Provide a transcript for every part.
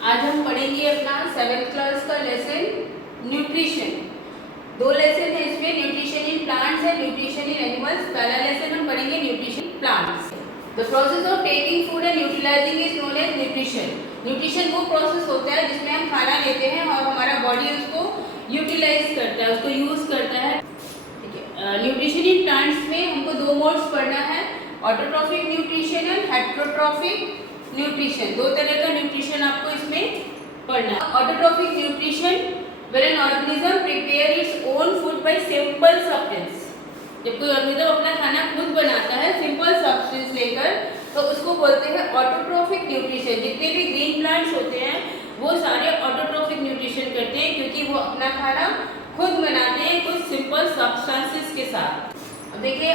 आज हम पढ़ेंगे अपना 7th क्लास का लेसन न्यूट्रिशन। दो लेसन है इसमें, nutrition in plants and nutrition in animals. पहला लेसन हम पढ़ेंगे nutrition plants. The process of taking food and utilizing is known as nutrition. Nutrition वो प्रोसेस होता है जिसमें हम खाना लेते हैं और हमारा बॉडी उसको यूटिलाइज करता है, उसको यूज करता है। न्यूट्रिशन इन प्लांट्स में हमको दो मोड्स पढ़ना है, autotrophic nutrition and heterotrophic nutrition. दो तरह का न्यूट्रिशन आपको इसमें पढ़ना है। Autotrophic nutrition when an organism prepare its own food by simple substance. जब कोई ऑर्गेनिज्म अपना खाना खुद बनाता है सिंपल सब्सटेंस लेकर, तो उसको बोलते हैं ऑटोट्रॉफिक न्यूट्रिशन। जितने भी ग्रीन प्लांट्स होते हैं वो सारे ऑटोट्रॉफिक न्यूट्रिशन करते हैं, क्योंकि वो अपना खाना खुद बनाते हैं कुछ सिंपल सब्सटेंसेस के साथ। अब देखिए,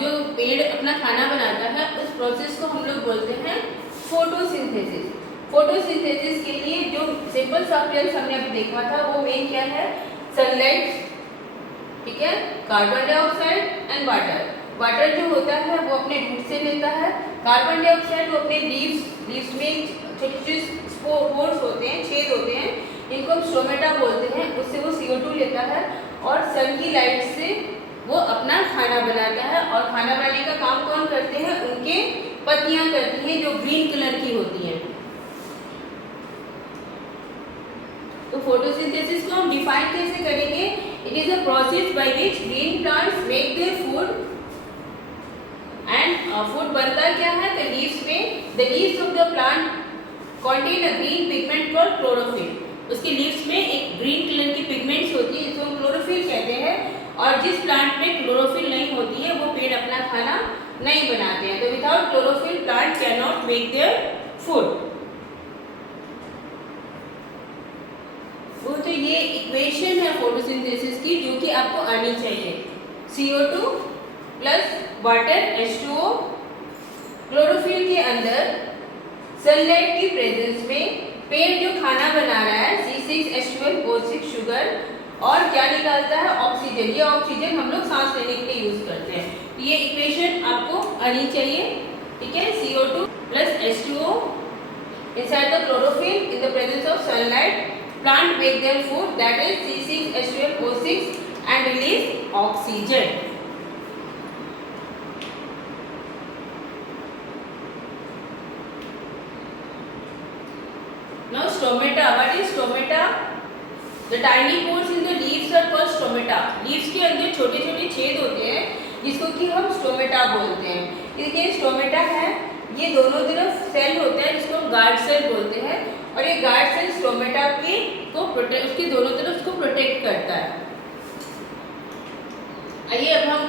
जो पेड़ अपना खाना बनाता है उस प्रोसेस को हम लोग बोलते हैं फोटोसिंथेसिस। फोटोसिंथेसिस के लिए जो सिंपल सब्सटेंस हमने अभी देखा था वो मेन क्या है, सनलाइट, ठीक है, carbon dioxide and water. Water जो होता है वो अपने रूट से लेता है, कार्बन डाइऑक्साइड वो अपने लीव्स में छोटे छोटे पोर्स होते हैं, छेद होते हैं, इनको हम स्टोमेटा बोलते हैं, उससे वो CO2 लेता है और सन की लाइट से वो अपना खाना बनाता है। और खाना बनाने का काम कौन करते हैं, उनके पत्तियां करती हैं जो ग्रीन कलर की होती हैं। तो फोटोसिंथेसिस को हम डिफाइन कैसे करेंगे, it is a process by which green plants make their food and food बनता क्या है, द लीव्स में, the leaves of the plant contain a green pigment called chlorophyll. उसके लीव्स में एक ग्रीन कलर की पिगमेंट्स होती है जिसको हम क्लोरोफिल कहते हैं। और जिस प्लांट में क्लोरोफिल नहीं होती है वो पेड़ अपना खाना नहीं बनाते हैं। तो without chlorophyll plant can not make their food. वो तो ये इक्वेशन है फोटोसिंथेसिस की जो कि आपको आनी चाहिए। CO2 plus water H2O, chlorophyll के अंदर सनलाइट की प्रेजेंस में पेड़ जो खाना बना रहा है C6H12O6 शुगर, और क्या निकालता है, ऑक्सीजन। ये ऑक्सीजन हम लोग सांस लेने के लिए यूज करते हैं। ये इक्वेशन आपको आनी चाहिए, ठीक है। CO2 plus H2O inside the chlorophyll in the presence of sunlight, plant make their food, that is C6H12O6 and release oxygen. Now stomata, what is stomata? The tiny pores in the leaves are called stomata. Leaves के अंदर छोटे छोटे छेद होते हैं जिसको कि हम स्टोमेटा बोलते हैं। देखिए स्टोमेटा है, ये दोनों तरफ सेल होता है जिसको हम गार्ड सेल बोलते हैं, और ये गार्ड सेल स्टोमेटा के को प्रोटेक्ट, उसकी दोनों तरफ उसको प्रोटेक्ट करता है। आइए अब हम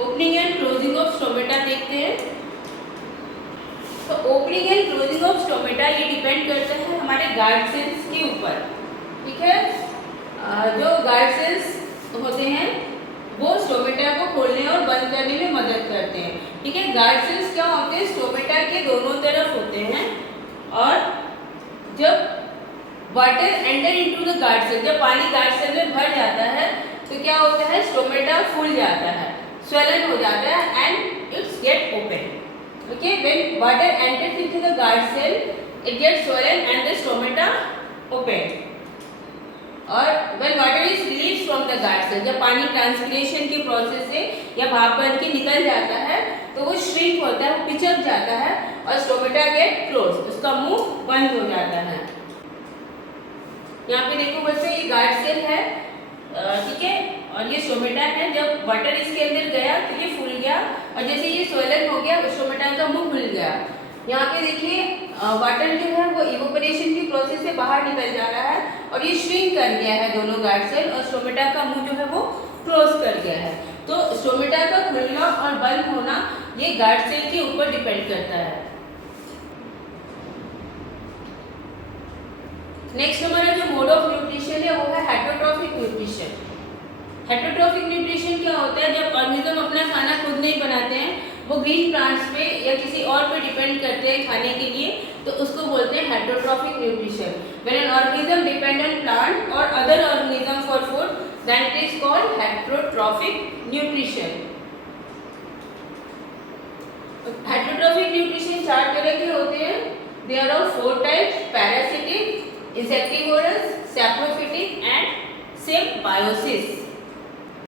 opening and closing of stomata देखते हैं। तो opening and closing of stomata ये डिपेंड करता है हमारे गार्ड सेल्स के ऊपर, ठीक है। जो गार्ड सेल्स होते हैं वो स्टोमेटा को खोलने और बंद करने में मदद करते हैं, ठीक है। गार्ड सेल्स क्या होते हैं, स्टोमेटा के दोनों तरफ होते हैं, और जब water enter into the guard cell, जब पानी गार्ड सेल में भर जाता है तो क्या होता है, स्टोमेटा फूल जाता है, स्वेलन हो जाता है and it's get open. Okay, when water enters into the guard cell, it gets swollen and the stomata open. और when water is released from the guard cell, जब पानी ट्रांसपिरेशन के प्रोसेस से या भाप बन के निकल जाता है तो वो श्रिंक होता है, वो पिचक जाता है और स्टोमेटा गेट क्लोज, उसका मुंह बंद हो जाता है। यहाँ पे देखो बच्चों, ये गार्ड सेल है, ठीक है, और ये स्टोमेटा है। जब वाटर इसके अंदर गया तो ये फूल गया, और जैसे ये स्वेलन हो गया स्टोमेटा का मुंह खुल गया। यहाँ पे देखिए वाटर जो है वो इवोपरेशन की प्रोसेस से बाहर निकल जा रहा है और ये श्रिंक कर गया है दोनों गार्ड सेल, और स्टोमेटा का मुंह जो है वो क्लोज कर गया है। तो स्टोमेटा का खुलना और बंद होना ये गार्ड सेल के ऊपर डिपेंड करता है। नेक्स्ट हमारा जो मोड ऑफ न्यूट्रिशन है वो है हेटेरोट्रॉफिक न्यूट्रिशन। हेटेरोट्रॉफिक न्यूट्रिशन क्या होता है, जब ऑर्गेनिज्म अपना खाना खुद नहीं बनाते हैं, वो ग्रीन प्लांट्स पे या किसी और पे डिपेंड करते हैं खाने के लिए, तो उसको बोलते हैं heterotrophic nutrition. When an organism depend on plant or other organism for food, then it is called heterotrophic nutrition. Heterotrophic nutrition चार तरह के होते हैं। there are four types: parasitic, insectivorous, saprophytic and symbiosis.